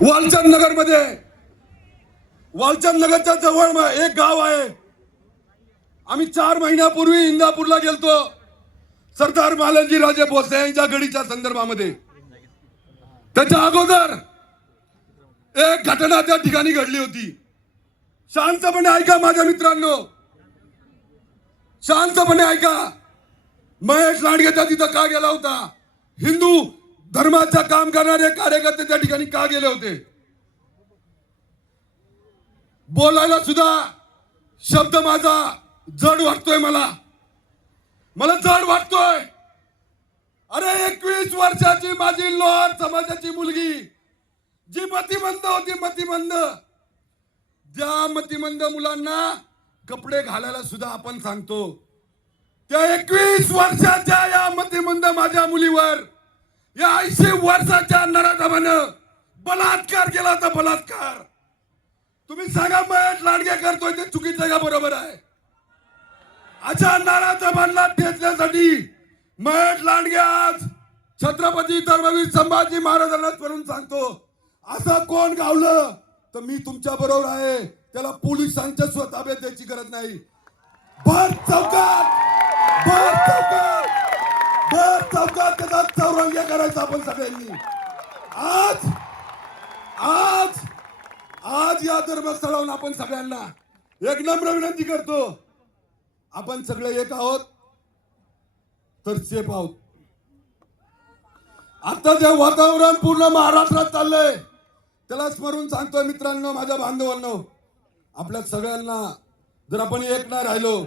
वालचंद नगरमध्ये वालचंद नगरच्या जवळ एक गाव आहे. आम्ही चार महिन्यापूर्वी इंदापूरला गेलतो. सरदार मालनजी राजे भोसले यांच्या गडीच्या संदर्भामध्ये. त्याच्या अगोदर एक घटना त्या ठिकाणी घडली होती. शांतपणे ऐका माझ्या मित्रांनो. शांतपणे ऐका. महेश लांडगेचा तिथं का गेला होता? हिंदू धर्माचं काम करणारे कार्यकर्ते त्या ठिकाणी का गेले होते? बोलायला सुद्धा शब्द माझा जड वाटतोय मला. मला जड वाटतोय. अरे एकवीस वर्षाची माझी लोहार समाजाची मुलगी जी मतिमंद होती मतिमंद. ज्या मतिमंद मुलांना कपडे घालायला सुद्धा आपण सांगतो. त्या एकवीस वर्षाच्या या मतिमंद माझ्या मुलीवर या ऐंशी वर्षाच्या नराधमानं बलात्कार केला होता बलात्कार. तुम्ही सांगा मयत लांडगे करतोय ते चुकीचं का बरोबर आहे? अशा नराधमांना ठेचण्यासाठी मयत लांडगे आज छत्रपती धर्मवीर संभाजी महाराजांना म्हणून सांगतो असं कोण गावलं तर मी तुमच्या बरोबर आहे. त्याला पोलिसांच्या स्वताब्यात द्यायची गरज नाही. भर चौक भर चौकात भर चौकात चौरंग्या करायचा आपण सगळ्यांनी. आज आज आज या धर्मस्थळावरून आपण सगळ्यांना एक नम्र विनंती करतो. आपण सगळे एक आहोत तर सेफ आहोत. आता जे वातावरण पूर्ण महाराष्ट्रात चाललंय त्याला स्मरून सांगतोय मित्रांनो माझ्या बांधवांनो आपल्या सगळ्यांना जर आपण एक नाही राहिलो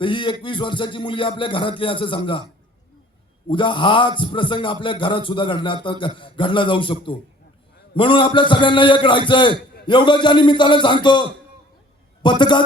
तर ही एकवीस वर्षाची मुलगी आपल्या घरातली असं समजा. उद्या हाच प्रसंग आपल्या घरात सुद्धा घडला घडला जाऊ शकतो. म्हणून आपल्या सगळ्यांना एक राहायचंय. एवढं ज्या निमित्तानं सांगतो पथकात